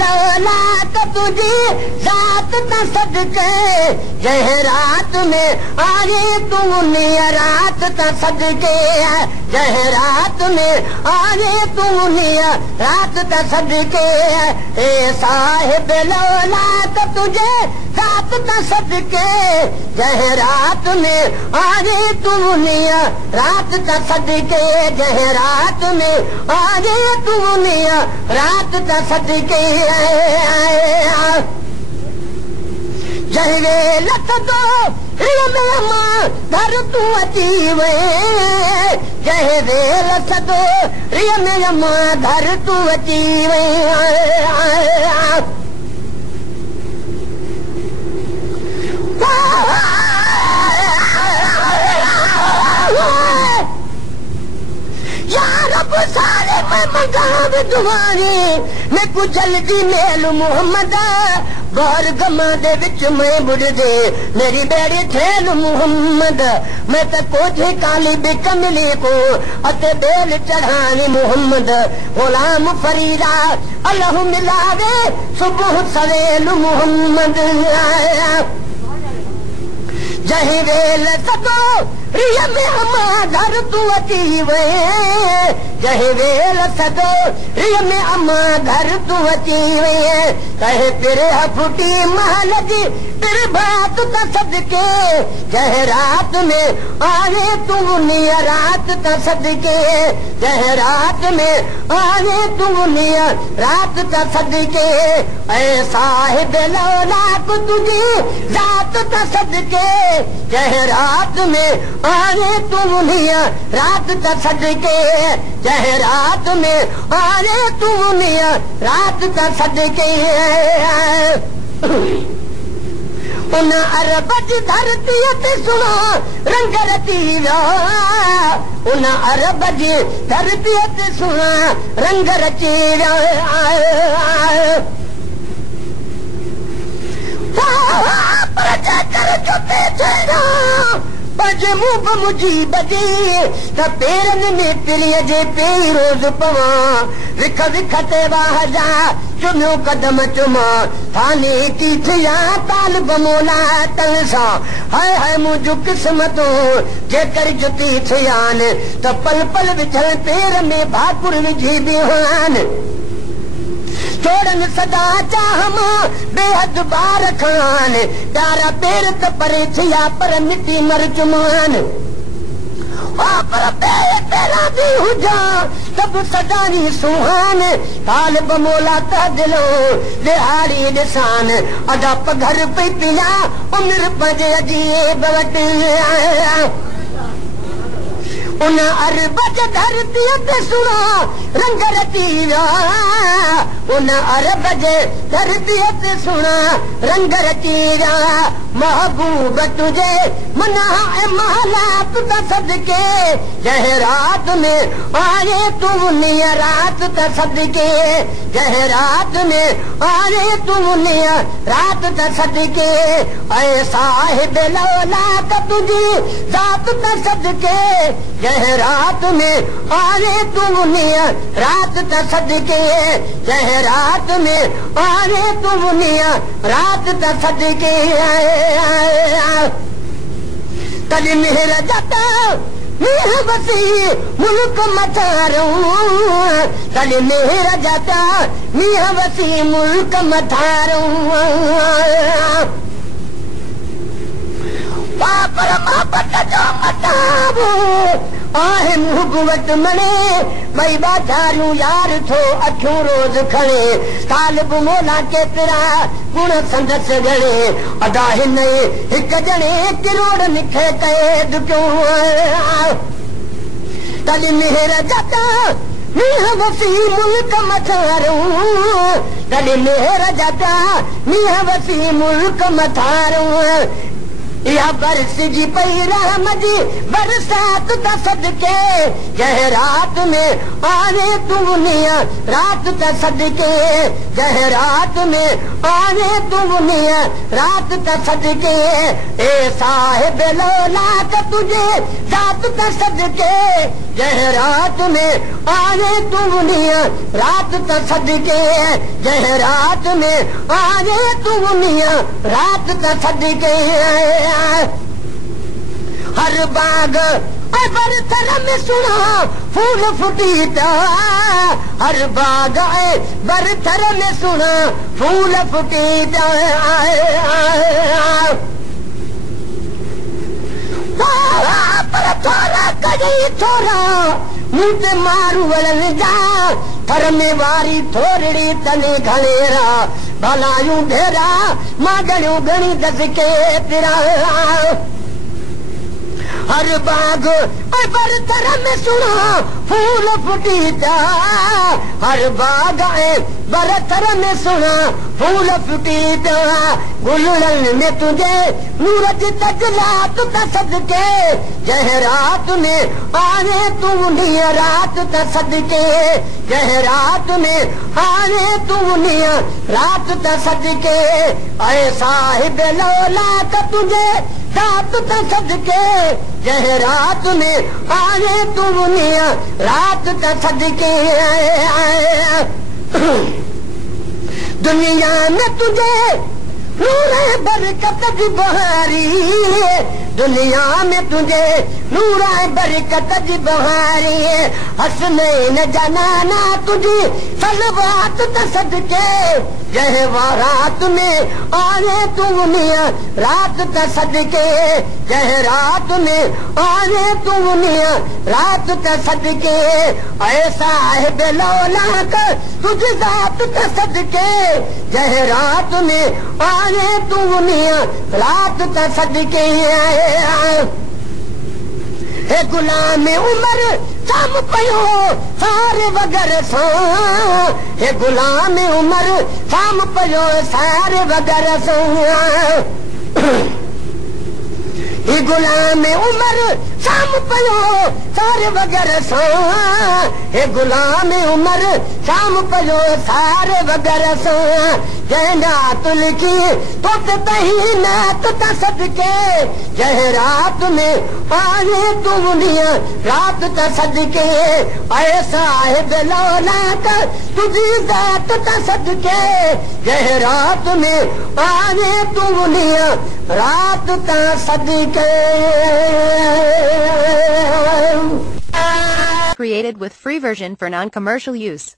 लौलाक तुझी जात त सदके जह रात में आए तू निया रात त सदके जह रात में आए तू निया रात त सदके ए साहिब लौलाक तुझे जात त सदके जह रात में आए तू निया रात त सदके जह रात में आए तू निया रात त सदके जहवे लथ दो घर तू अची वे जहवे लथ दो घर तू अची वे रब सारे मैं मंगाव दुआरे मैं कुछ जल्दी मेल मुहम्मद गौर गमा दे विच मैं बुढ़ दे मेरी बेड़ी ठेल मुहम्मद मैं तो कोठे काली बिकमली को अते बेल चढ़ानी मुहम्मद गुलाम फरीदा अल्लाह मिलावे सुबह सवेल मुहम्मद जही वेल सदो रिया में अमा घर तू अची वे जही वेल सदो रिया में अमा घर तू अची वे कहे तेरे फुटी महल जी तेरे बात त सदके जह रात में आने तू निया रात त सदके जह रात में आने तू निया रात त सदके ऐ साहिब लौलाक तुझी रात त सदके जह रात में आने तू निया रात त सदके जह रात में आने तू निया रात त सदके उन अरबज धरती ते सुनो रंग रती उन अरबज धरती ते सुनो रंग रची बजे मुंह मुझी बजे त पेरन में तिलिय जे पेई रोज पवा विख विख ते वाहजा चुमियो कदम चुमा थाने की थिया तालिब मोला तंसा हाय हाय मुझो किस्मतो जेकर जुती थियान त पल पल विझल पेर में भाकुर विझी बिहान छोड़न सदा चाहम बेहद बार खान प्यारा पेर त परे थिया पर मिटी मर चुमान पर तेरा भी हुजा तब सदानी सुहान तालिब मोला त दिलो दिहाड़ी निशान अदप घर पे पिया उम्र पजे अजीब वट उन अरबज धरती ते सुनो रंग रती उन अरबज धरती ते सुनो रंग रती महबूब तुझे मना महला त सदके जह रात में आए तू निया रात त सदके जह रात में आए तू निया रात त सदके ऐ साहिब लौलाक तुझी जात त सदके जह रात में आए तू निया रात त सदके जह रात में आए तू निया रात त सदके तली मेरा जाता मेरा बसी मुल्क मथारू तली मेरा जाता मेरा बसी मुल्क मथारू पर मोहब्बत जो मताबू आहे मुहब्बत मने भई बाजारू यार थो अखियूं रोज खणे तालिब मोला केतिरा गुण संदस गणे अदा हिन हिक ॼणे किरोड़ निखे कैद क्यों तली मेहर जाता मीह वसी मुल्क मथारू तली मेहर जाता मीह वसी मुल्क मथारू या बरस जी पई रहम जी बरसात त सदके जह रात में आने तू निया रात त सदके जह रात में आने तू निया रात त सदके ए साहिब लौलाक तुझे जात त सदके जह रात में आने तू दुनिया रात त सदके जह रात में आने तू दुनिया रात त सदके हर बाग बरतर में सुना फूल फुटीता हर बाग बरतर में सुना फूल फुटीता पर थोड़ा कहीं थोड़ा मुंह पे मारू वलन जा थर में वारी थोड़ी तने घनेरा भलायूं ढेरा मागणियूं घणी दस के तेरा हर बाग बरतर में सुना फूल फुटीता हर बाग बरतर में सुना फूल फुटीता गुलड़न में तुझे नूरज तजलात त सदके जह रात में आने तू निया रात त सदके जह रात में आने तू निया रात त सदके ऐ साहिब लौला का तुझे रात त सदके जह रात में आने तू दुनिया रात त सदके दुनिया में तुझे नूर बरकत की बहारी दुनिया में तुझे नूर बरकत की बहारी हसनैन जनाना तुझी सलवात त सदके जह रात में आने तू दुनिया रात त सदके जह रात में आने तू दुनिया रात त सदके ऐसा है बेलौला का तुझ जात त सदके जह रात में आने तू दुनिया रात त सदके हे गुलाम उमर साम पयो सारे वगर सो हे गुलाम उमर साम पयो सारे वगर सो हे गुलाम उमर साम पयो सारे वगर सो हे गुलाम उमर साम पयो सारे वगर सो जैना तुलकी तो तही नात त सदके जह रात में आने तू दुनिया रात त सदके ऐसा है बेलौला का तुझी जात त सदके जह रात में आने तू दुनिया रात त सदके Created with free version for non-commercial use.